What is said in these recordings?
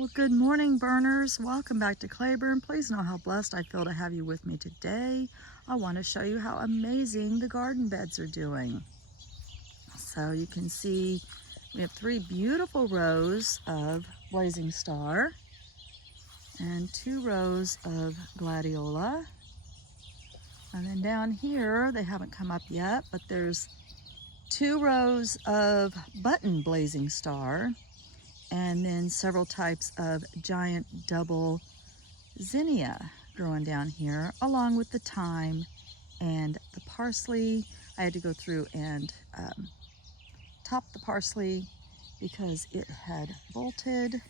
Well, good morning, burners. Welcome back to Claiborne. Please know how blessed I feel to have you with me today. I want to show you how amazing the garden beds are doing. So you can see we have 3 beautiful rows of blazing star and 2 rows of gladiola. And then down here, they haven't come up yet, but there's 2 rows of button blazing star, and then several types of giant double zinnia growing down here, along with the thyme and the parsley. I had to go through and top the parsley because it had bolted.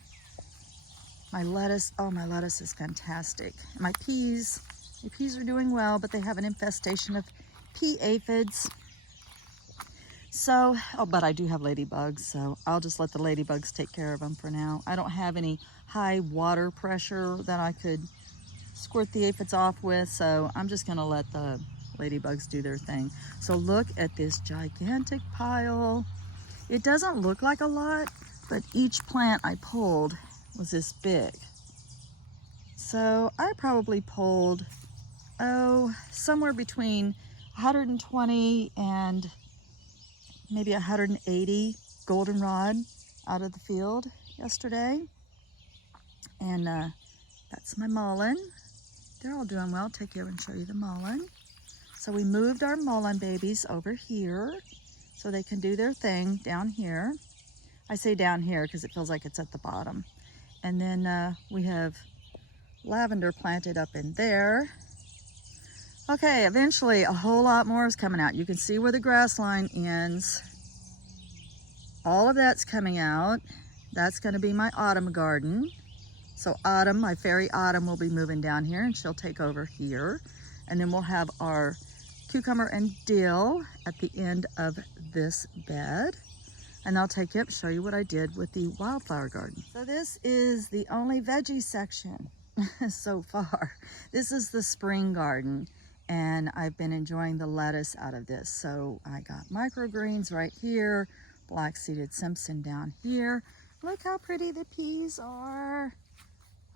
My lettuce, oh, my lettuce is fantastic. My peas are doing well, but they have an infestation of pea aphids. So, oh, but I do have ladybugs, so I'll just let the ladybugs take care of them for now. I don't have any high water pressure that I could squirt the aphids off with, so I'm just gonna let the ladybugs do their thing. So look at this gigantic pile. It doesn't look like a lot, but each plant I pulled was this big. So I probably pulled, somewhere between 120 and maybe 180 goldenrod out of the field yesterday. And that's my mullein. They're all doing well. Take care and show you the mullein. So we moved our mullein babies over here so they can do their thing down here. I say down here because it feels like it's at the bottom. And then we have lavender planted up in there. Okay, eventually a whole lot more is coming out. You can see where the grass line ends. All of that's coming out. That's going to be my autumn garden. So Autumn, my fairy Autumn, will be moving down here and she'll take over here. And then we'll have our cucumber and dill at the end of this bed. And I'll take you up and show you what I did with the wildflower garden. So this is the only veggie section so far. This is the spring garden. And I've been enjoying the lettuce out of this. So I got microgreens right here, black-seeded Simpson down here. Look how pretty the peas are.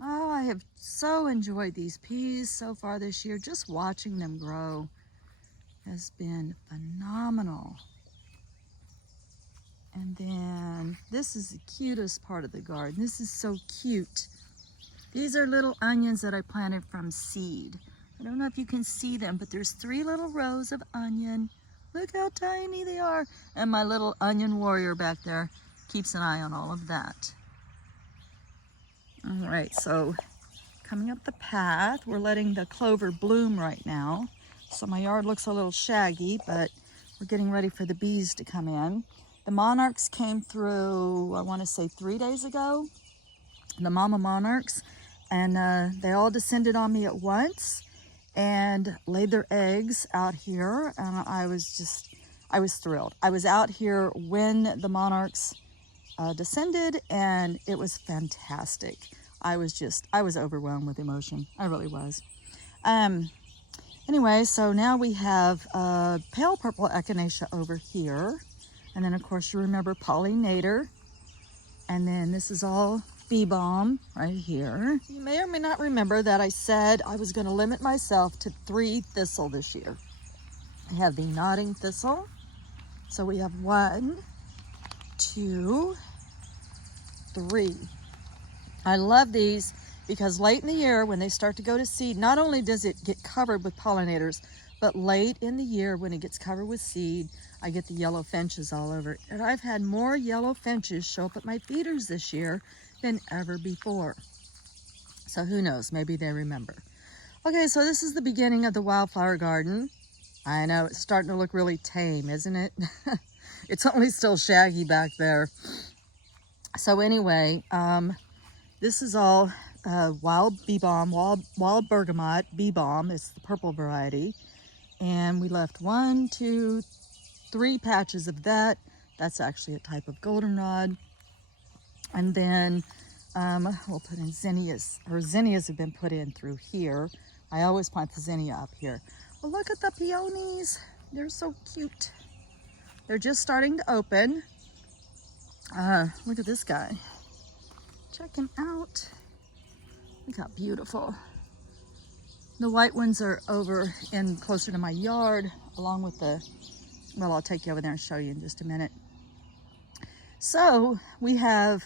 Oh, I have so enjoyed these peas so far this year. Just watching them grow has been phenomenal. And then this is the cutest part of the garden. This is so cute. These are little onions that I planted from seed. I don't know if you can see them, but there's 3 little rows of onion. Look how tiny they are. And my little onion warrior back there keeps an eye on all of that. All right, so coming up the path, we're letting the clover bloom right now. So my yard looks a little shaggy, but we're getting ready for the bees to come in. The monarchs came through, I want to say 3 days ago, the mama monarchs, and they all descended on me at once and laid their eggs out here, and I was thrilled. I was out here when the monarchs descended, and it was fantastic. I was overwhelmed with emotion. I really was. Anyway, so now we have pale purple echinacea over here, and then of course you remember pollinator, and then this is all bee balm right here. You may or may not remember that I said I was going to limit myself to 3 thistle this year. I have the nodding thistle. So we have 1, 2, 3. I love these because late in the year when they start to go to seed, not only does it get covered with pollinators, but late in the year when it gets covered with seed, I get the yellow finches all over it. And I've had more yellow finches show up at my feeders this year than ever before. So who knows, maybe they remember. Okay, so this is the beginning of the wildflower garden. I know it's starting to look really tame, isn't it? It's only still shaggy back there. So anyway, this is all wild bee balm, wild bergamot bee balm. It's the purple variety. And we left 1, 2, 3 patches of that. That's actually a type of goldenrod. And then we'll put in zinnias. Or zinnias have been put in through here. I always plant the zinnia up here. Well, look at the peonies. They're so cute. They're just starting to open. Look at this guy. Check him out. Look how beautiful. The white ones are over in closer to my yard, along with the, well, I'll take you over there and show you in just a minute. So we have,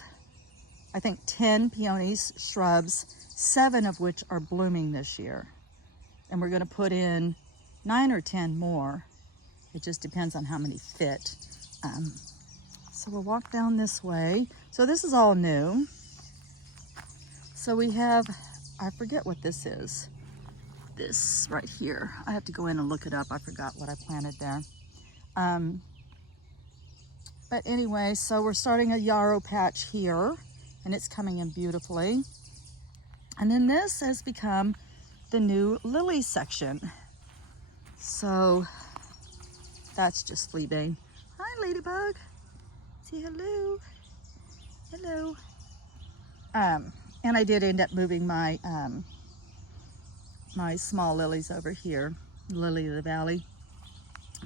I think, 10 peonies, shrubs, 7 of which are blooming this year. And we're gonna put in 9 or 10 more. It just depends on how many fit. So we'll walk down this way. So this is all new. So we have, I forget what this is. This right here. I have to go in and look it up. I forgot what I planted there. But anyway, so we're starting a yarrow patch here, and it's coming in beautifully. And then this has become the new lily section. So that's just fleabane. Hi, ladybug. Say hello. Hello. And I did end up moving my my small lilies over here, lily of the valley.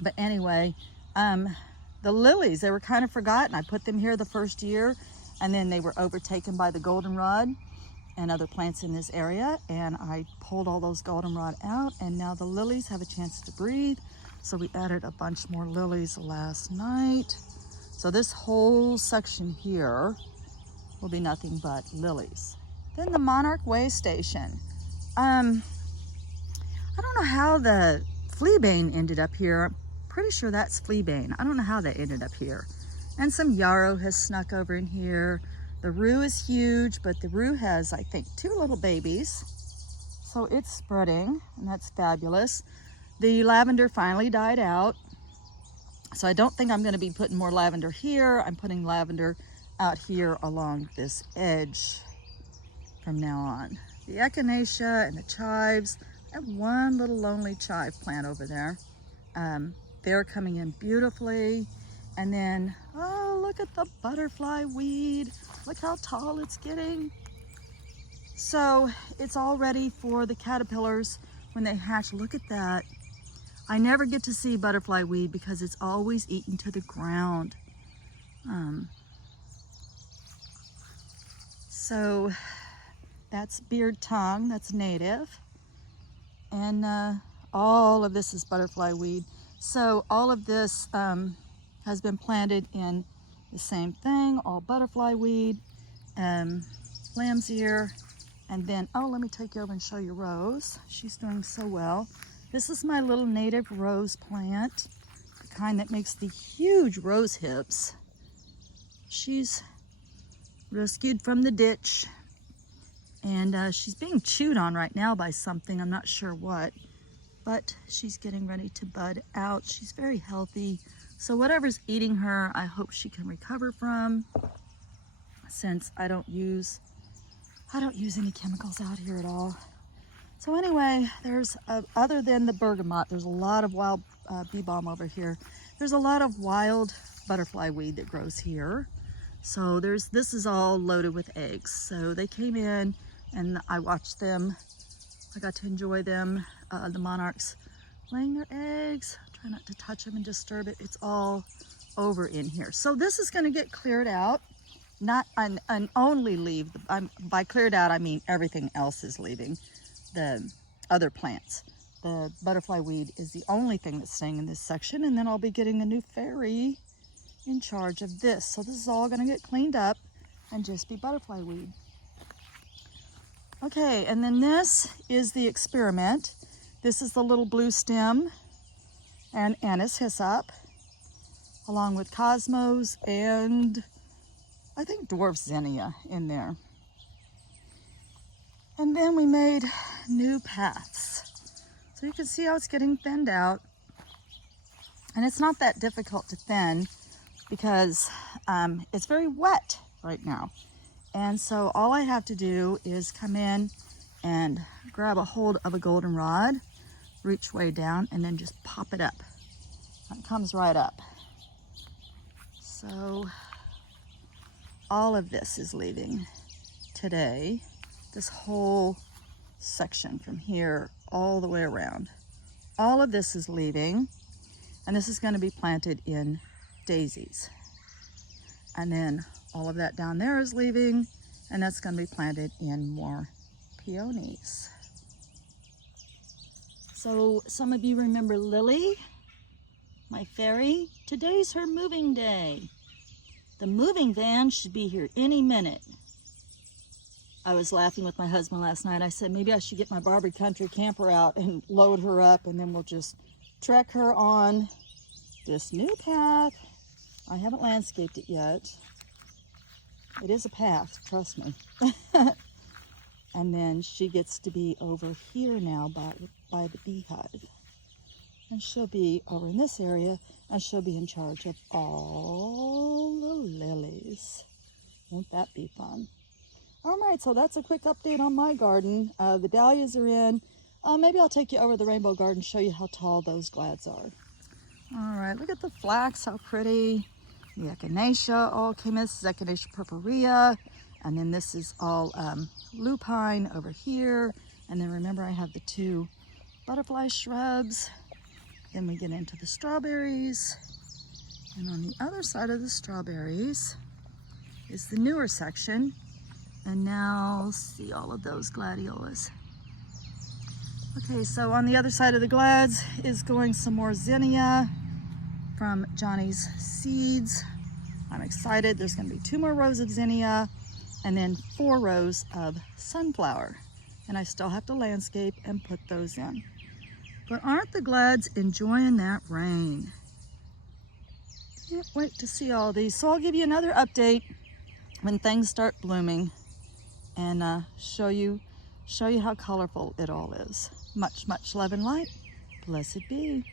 But anyway, the lilies, they were kind of forgotten. I put them here the first year, and then they were overtaken by the goldenrod and other plants in this area, and I pulled all those goldenrod out, and now the lilies have a chance to breathe. So we added a bunch more lilies last night. So this whole section here will be nothing but lilies. Then the Monarch way station. I don't know how the fleabane ended up here. I'm pretty sure that's fleabane. I don't know how that ended up here. And some yarrow has snuck over in here. The rue is huge, but the rue has, I think, 2 little babies. So it's spreading, and that's fabulous. The lavender finally died out. So I don't think I'm gonna be putting more lavender here. I'm putting lavender out here along this edge from now on. The echinacea and the chives. I have one little lonely chive plant over there. They're coming in beautifully. And then, oh, look at the butterfly weed. Look how tall it's getting. So it's all ready for the caterpillars when they hatch. Look at that. I never get to see butterfly weed because it's always eaten to the ground. So that's beard tongue, that's native. And all of this is butterfly weed. So all of this has been planted in the same thing, all butterfly weed, lamb's ear, and then, oh, let me take you over and show you Rose. She's doing so well. This is my little native rose plant, the kind that makes the huge rose hips. She's rescued from the ditch, and she's being chewed on right now by something, I'm not sure what, but she's getting ready to bud out. She's very healthy, so whatever's eating her, I hope she can recover from, since I don't use any chemicals out here at all. So anyway, there's other than the bergamot, there's a lot of wild bee balm over here. There's a lot of wild butterfly weed that grows here. So this is all loaded with eggs. So they came in and I watched them. I got to enjoy them, the monarchs laying their eggs. Try not to touch them and disturb it. It's all over in here. So this is gonna get cleared out. Not and only leave, by cleared out I mean everything else is leaving, the other plants. The butterfly weed is the only thing that's staying in this section, and then I'll be getting a new fairy in charge of this. So this is all gonna get cleaned up and just be butterfly weed. Okay, and then this is the experiment. This is the little blue stem and anise hyssop, along with cosmos and I think dwarf zinnia in there. And then we made new paths. So you can see how it's getting thinned out. And it's not that difficult to thin because it's very wet right now. And so all I have to do is come in and grab a hold of a goldenrod, reach way down, and then just pop it up. It comes right up. So all of this is leaving today. This whole section from here all the way around. All of this is leaving, and this is going to be planted in daisies. And then all of that down there is leaving, And that's going to be planted in more peonies. So some of you remember Lily, my fairy. Today's her moving day. The moving van should be here any minute. I was laughing with my husband last night. I said maybe I should get my Barbie Country camper out and load her up, and then we'll just trek her on this new path. I haven't landscaped it yet. It is a path, trust me. And then she gets to be over here now by the beehive. And she'll be over in this area, and she'll be in charge of all the lilies. Won't that be fun? All right, so that's a quick update on my garden. The dahlias are in. Maybe I'll take you over the rainbow garden, show you how tall those glads are. All right, look at the flax, how pretty. The echinacea all came in. This is echinacea purpurea. And then this is all lupine over here. And then remember, I have the 2 butterfly shrubs. Then we get into the strawberries. And on the other side of the strawberries is the newer section. And now see all of those gladiolas. Okay, so on the other side of the glads is going some more zinnia from Johnny's seeds. I'm excited. There's going to be 2 more rows of zinnia and then 4 rows of sunflower. And I still have to landscape and put those in. But aren't the glads enjoying that rain? Can't wait to see all these. So I'll give you another update when things start blooming and show you how colorful it all is. Much, much love and light. Blessed be.